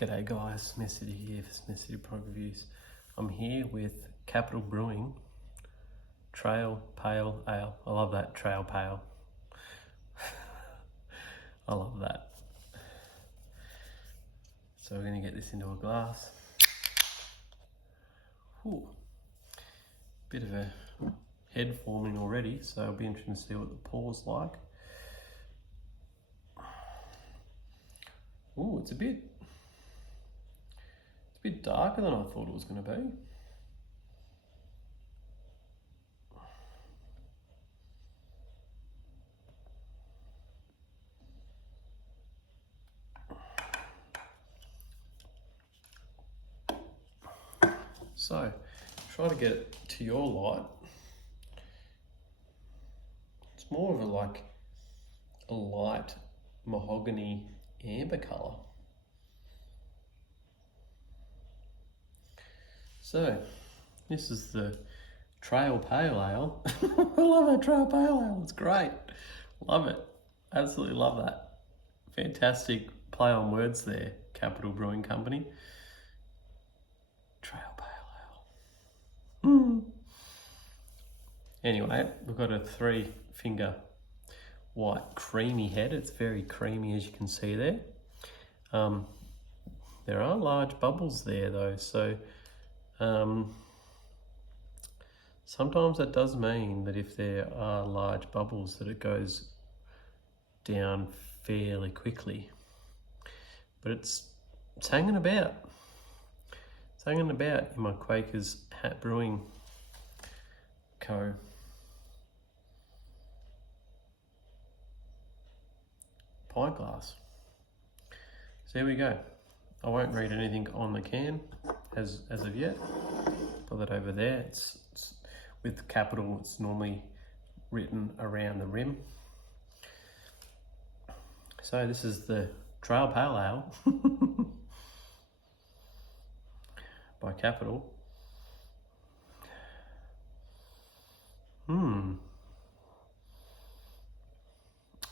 G'day guys, City here for City Product Reviews. I'm here with Capital Brewing Trail Pale Ale. I love that, Trail Pale. I love that. So we're going to get this into a glass. Ooh. Bit of a head forming already, so it'll be interesting to see what the pour's like. Ooh, it's a bit darker than I thought it was going to be. So, try to get it to your light. It's more of a light mahogany amber colour. So, this is the Trail Pale Ale. I love that Trail Pale Ale, it's great. Love it, absolutely love that. Fantastic play on words there, Capital Brewing Company. Trail Pale Ale. Anyway, we've got a 3-finger white creamy head. It's very creamy, as you can see there. There are large bubbles there though, so sometimes that does mean that if there are large bubbles that it goes down fairly quickly. But it's hanging about. It's hanging about in my Quaker's Hat Brewing Co. pint glass. So here we go. I won't read anything on the can as of yet. Put that over there. It's with capital, it's normally written around the rim. So this is the Trail Pale Ale by Capital.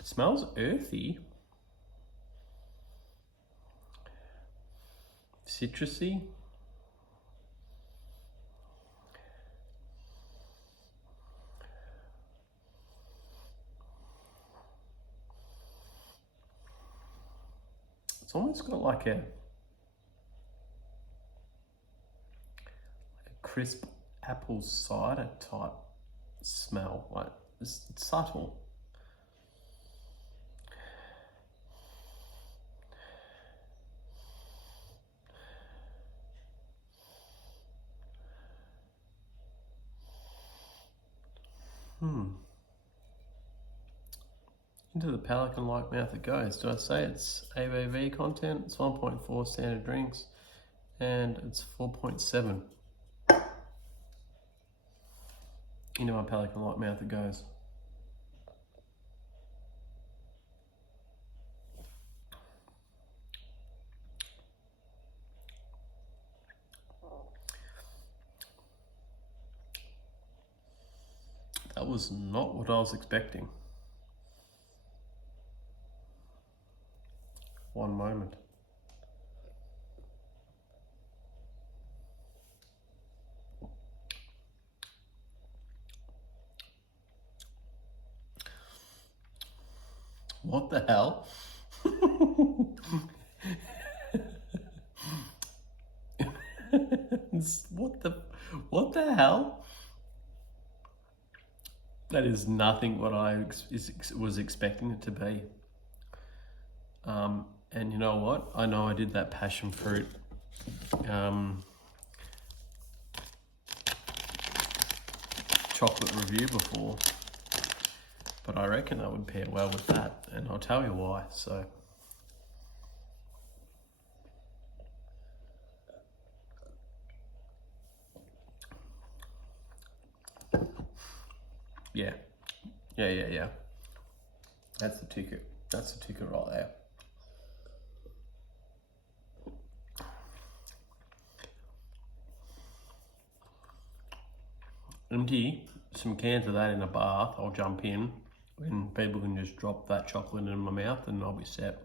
It smells earthy, citrusy. It's almost got like a crisp apple cider type smell. Like it's subtle. Into the pelican-like mouth it goes. Do I say it's ABV content? It's 1.4 standard drinks, and it's 4.7. Into my pelican-like mouth it goes. That was not what I was expecting. One moment. What the hell? What the hell? That is nothing what I was expecting it to be. And you know what? I know I did that passion fruit chocolate review before, but I reckon that would pair well with that, and I'll tell you why. So yeah. That's the ticket. That's the ticket right there. Empty some cans of that in a bath. I'll jump in and people can just drop that chocolate in my mouth and I'll be set.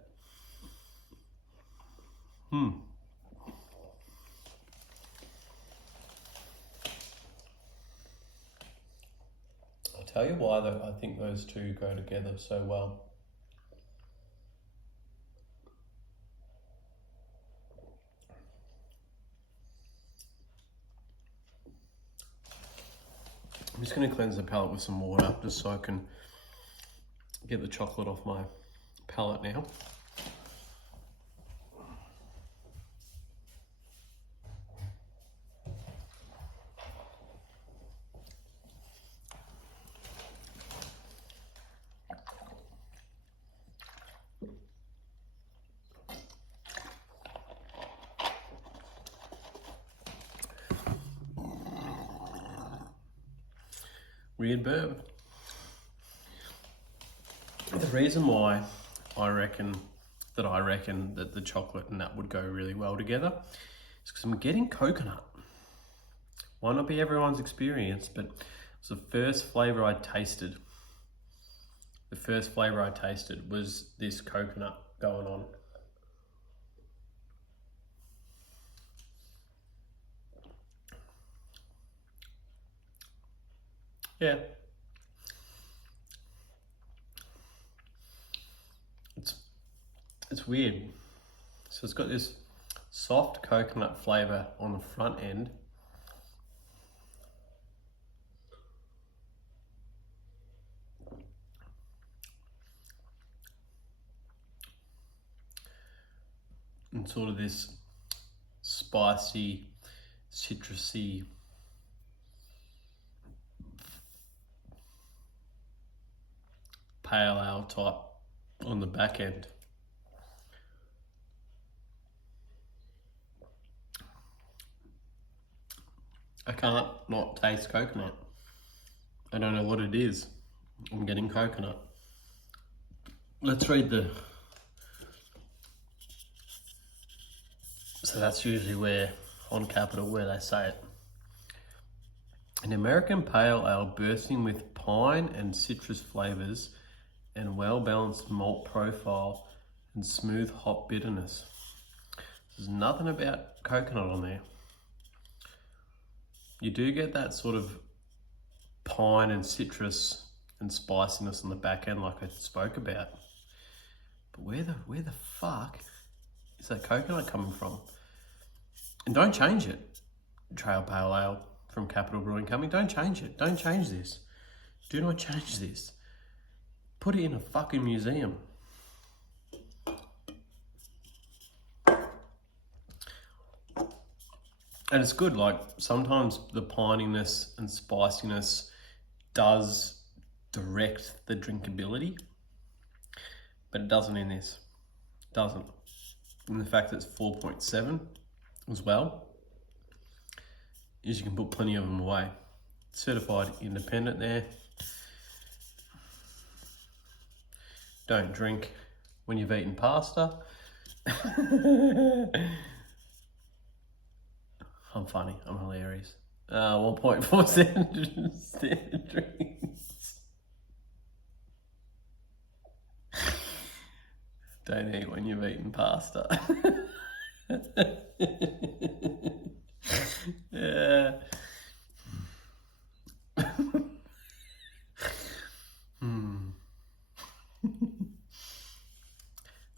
Tell you why though, I think those two go together so well. I'm just going to cleanse the palate with some water just so I can get the chocolate off my palate now. Weird burp. The reason why I reckon that the chocolate and that would go really well together is because I'm getting coconut. Might not be everyone's experience, but it's the first flavour I tasted. The first flavour I tasted was this coconut going on. Yeah. It's weird. So it's got this soft coconut flavour on the front end. And sort of this spicy, citrusy, pale ale type on the back end. I can't not taste coconut. I don't know what it is. I'm getting coconut. Let's read the... So that's usually where, on Capital, where they say it. An American pale ale bursting with pine and citrus flavours and well-balanced malt profile and smooth hop bitterness. There's nothing about coconut on there. You do get that sort of pine and citrus and spiciness on the back end like I spoke about. But where the fuck is that coconut coming from? And don't change it. Trail Pale Ale from Capital Brewing Company. Don't change it. Don't change this. Do not change this. Put it in a fucking museum. And it's good, like sometimes the pininess and spiciness does direct the drinkability, but it doesn't in this. It doesn't. And the fact that it's 4.7 as well, is you can put plenty of them away. Certified independent there. Don't drink when you've eaten pasta. I'm funny, I'm hilarious. 1.4 standard drinks. Don't eat when you've eaten pasta. Yeah.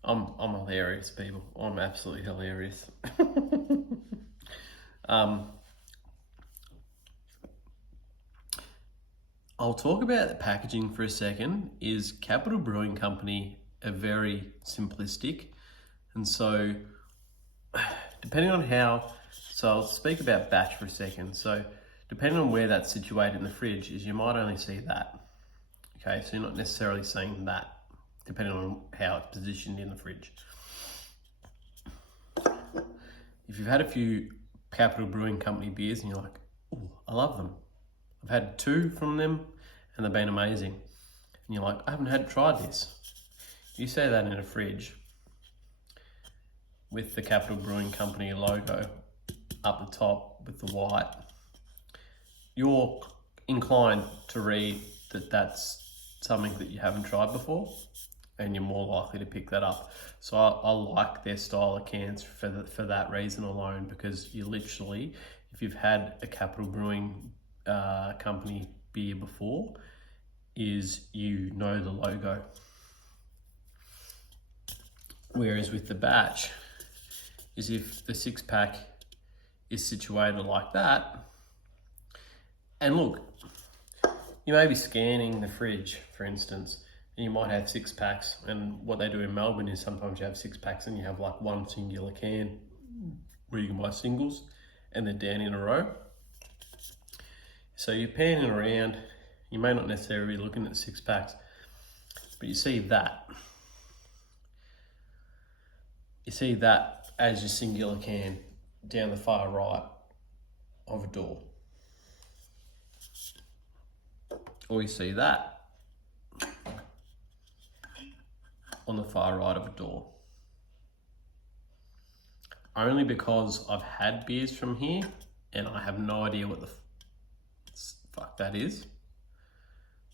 I'm hilarious, people. I'm absolutely hilarious. I'll talk about the packaging for a second. Is Capital Brewing Company are very simplistic, and so depending on how, so I'll speak about batch for a second. So depending on where that's situated in the fridge, is you might only see that. Okay, so you're not necessarily seeing that, depending on how it's positioned in the fridge. If you've had a few Capital Brewing Company beers and you're like, oh, I love them. I've had 2 from them and they've been amazing. And you're like, I haven't tried this. You say that in a fridge with the Capital Brewing Company logo up the top with the white, you're inclined to read that that's something that you haven't tried before, and you're more likely to pick that up. So I like their style of cans for that reason alone, because you literally, if you've had a Capital Brewing Company beer before, is you know the logo. Whereas with the batch, is if the 6-pack is situated like that, and look, you may be scanning the fridge, for instance, and you might have 6-packs, and what they do in Melbourne is sometimes you have 6-packs and you have like one singular can where you can buy singles and they're down in a row. So you're panning around, you may not necessarily be looking at 6-packs, but you see that. You see that as your singular can down the far right of a door. Or you see that on the far right of a door. Only because I've had beers from here and I have no idea what the fuck that is.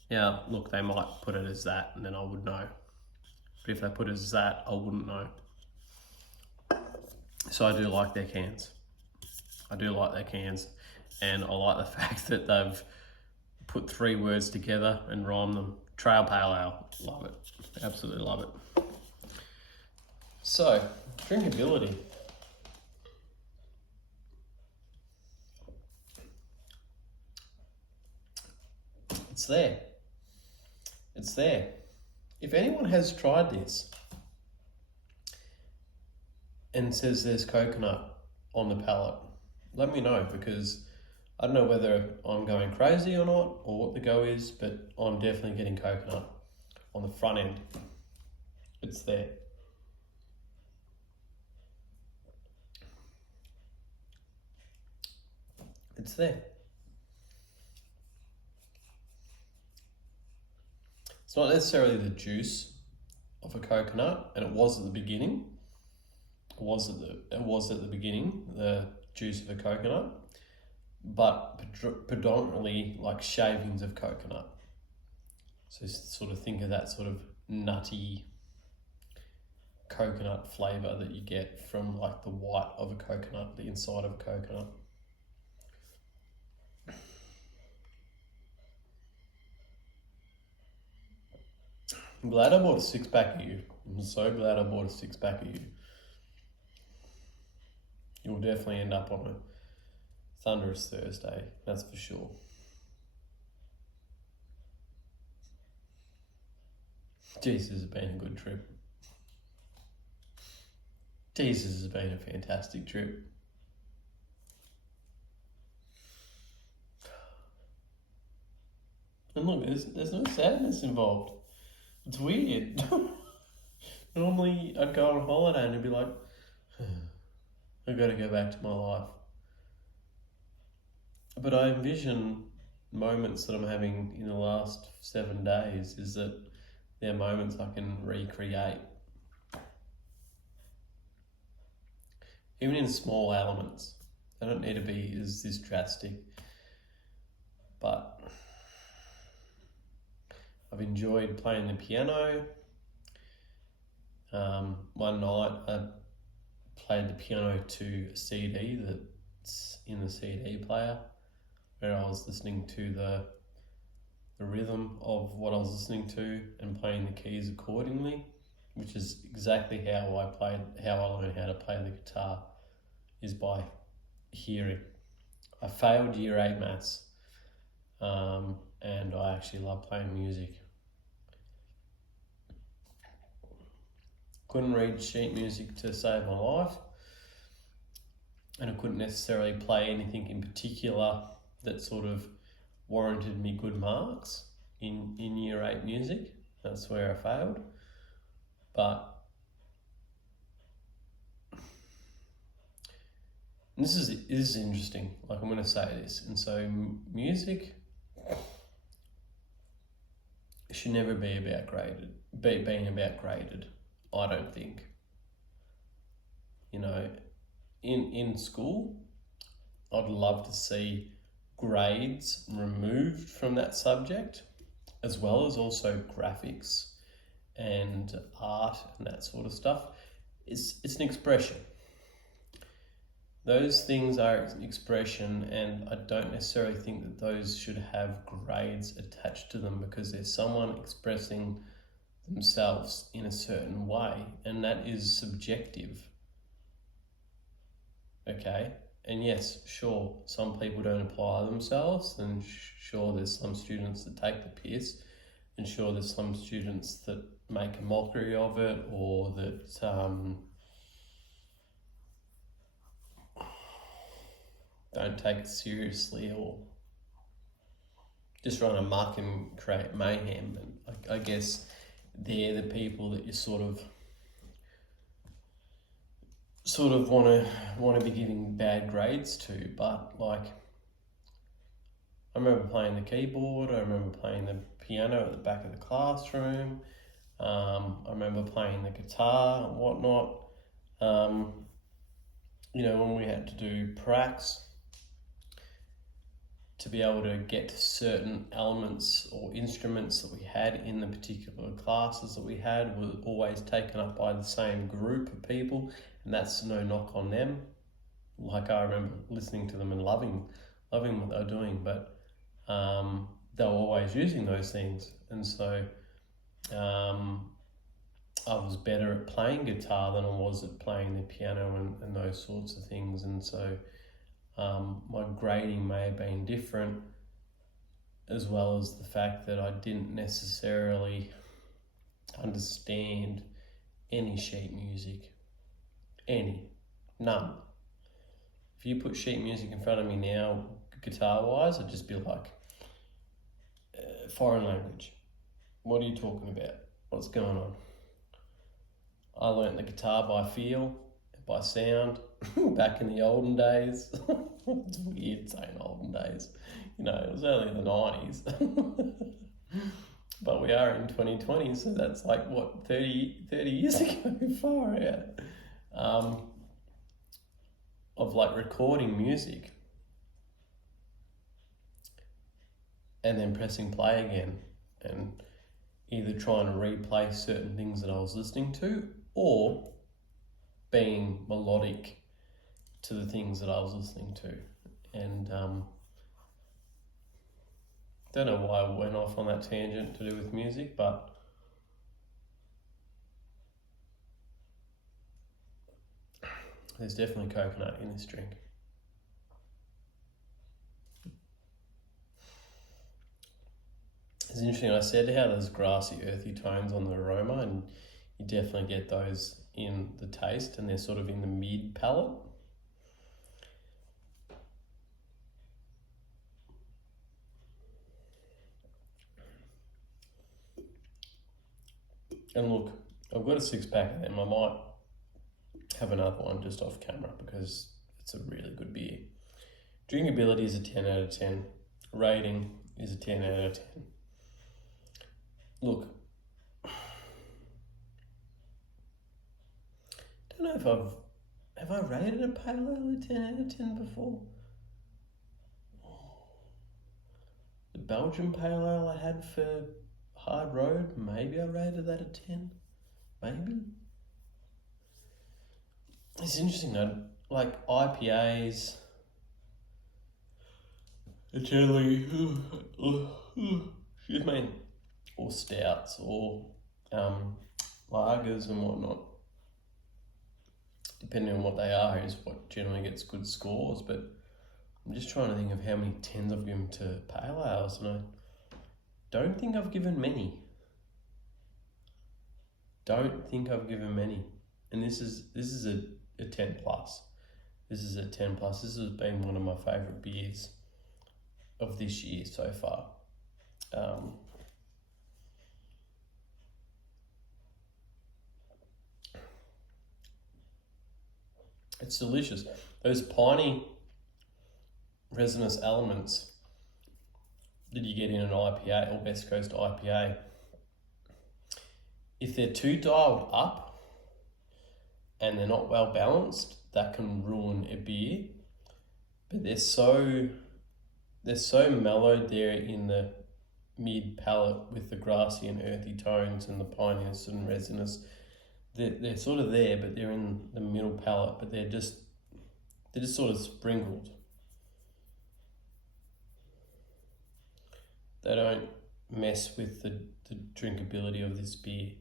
Now, look, they might put it as that and then I would know. But if they put it as that, I wouldn't know. So I do like their cans. I do like their cans. And I like the fact that they've put 3 words together and rhymed them. Trail Pale Ale. Love it. Absolutely love it. So, drinkability. It's there. It's there. If anyone has tried this and says there's coconut on the palate, let me know, because I don't know whether I'm going crazy or not or what the go is, but I'm definitely getting coconut on the front end. It's there. It's there. It's not necessarily the juice of a coconut, and it was at the beginning. It was at the beginning, the juice of a coconut, but predominantly like shavings of coconut. So sort of think of that sort of nutty coconut flavour that you get from like the white of a coconut, the inside of a coconut. I'm glad I bought a 6-pack of you. I'm so glad I bought a 6-pack of you. You'll definitely end up on a thunderous Thursday, that's for sure. Jesus, has been a good trip. Jesus, has been a fantastic trip. And look, there's no sadness involved. It's weird. Normally I'd go on holiday and it'd be like, I've got to go back to my life. But I envision moments that I'm having in the last 7 days is that they're moments I can recreate. Even in small elements. They don't need to be as this drastic. But I've enjoyed playing the piano. One night I played the piano to a CD that's in the CD player, where I was listening to the rhythm of what I was listening to and playing the keys accordingly, which is exactly how I learned how to play the guitar, is by hearing. I failed year 8 maths, and I actually love playing music. Couldn't read sheet music to save my life, and I couldn't necessarily play anything in particular that sort of warranted me good marks in year 8 music. That's where I failed. But this is interesting. Like, I'm going to say this, and so music should never be about being about graded. I don't think. You know, in school, I'd love to see grades removed from that subject, as well as also graphics and art and that sort of stuff. It's an expression. those things are expression, and I don't necessarily think that those should have grades attached to them, because there's someone expressing themselves in a certain way, and that is subjective. Okay, and yes, sure, some people don't apply themselves, and sure, there's some students that take the piss, and sure, there's some students that make a mockery of it, or that don't take it seriously, or just run amok and create mayhem. And I guess they're the people that you sort of want to be giving bad grades to. But like, I remember playing the keyboard. I remember playing the piano at the back of the classroom. I remember playing the guitar and whatnot. When we had to do pracs, to be able to get to certain elements or instruments that we had in the particular classes that we had were always taken up by the same group of people, and that's no knock on them. Like, I remember listening to them and loving what they were doing, but they were always using those things, and so I was better at playing guitar than I was at playing the piano and those sorts of things, and so my grading may have been different, as well as the fact that I didn't necessarily understand any sheet music. None. If you put sheet music in front of me now, guitar-wise, I'd just be like, foreign language. What are you talking about? What's going on? I learnt the guitar by feel, by sound, back in the olden days. It's weird saying olden days. It was early in the 90s. But we are in 2020, so that's like, what, 30 years ago? Far out. Of like recording music and then pressing play again and either trying to replay certain things that I was listening to, or being melodic to the things that I was listening to. And don't know why I went off on that tangent to do with music, but there's definitely coconut in this drink. It's interesting, I said how there's grassy, earthy tones on the aroma, and you definitely get those in the taste, and they're sort of in the mid palate. And look, I've got a 6-pack of them. I might have another one just off camera because it's a really good beer. Drinkability is a 10 out of 10. Rating is a 10 out of 10. Look, don't know if I rated a pale ale a 10 out of 10 before. The Belgian pale ale I had for Hard Road, maybe I rated that a 10. Maybe. It's interesting though, like IPAs are generally, excuse me, or stouts or lagers and whatnot, depending on what they are, is what generally gets good scores. But I'm just trying to think of how many 10s I've given to pale ales, and I don't think I've given many. And this is a 10 plus. This is a 10 plus. This has been one of my favourite beers of this year so far. It's delicious. Those piney resinous elements that you get in an IPA or West Coast IPA, if they're too dialed up and they're not well balanced, that can ruin a beer. But they're so mellowed there in the mid palate with the grassy and earthy tones and the pininess and resinous. They're sort of there, but they're in the middle palate, but they're They're just sort of sprinkled. They don't mess with the drinkability of this beer.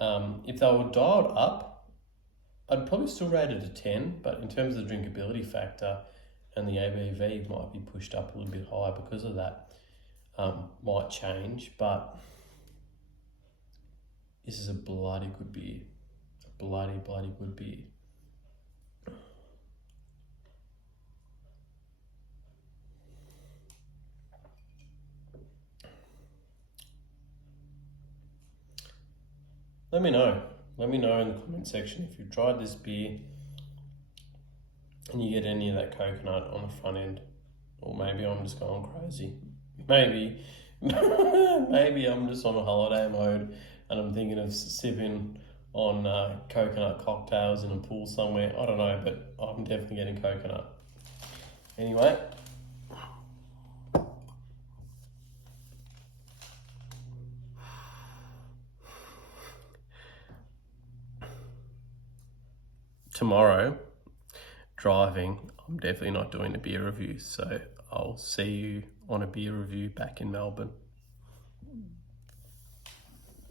If they were dialed up, I'd probably still rate it a 10, but in terms of the drinkability factor and the ABV might be pushed up a little bit higher because of that. Might change, but this is a bloody good beer. A bloody good beer. Let me know. Let me know in the comment section if you've tried this beer and you get any of that coconut on the front end. Or maybe I'm just going crazy. Maybe I'm just on a holiday mode and I'm thinking of sipping on coconut cocktails in a pool somewhere. I don't know, but I'm definitely getting coconut. Anyway. Tomorrow, driving, I'm definitely not doing a beer review, so I'll see you on a beer review back in Melbourne.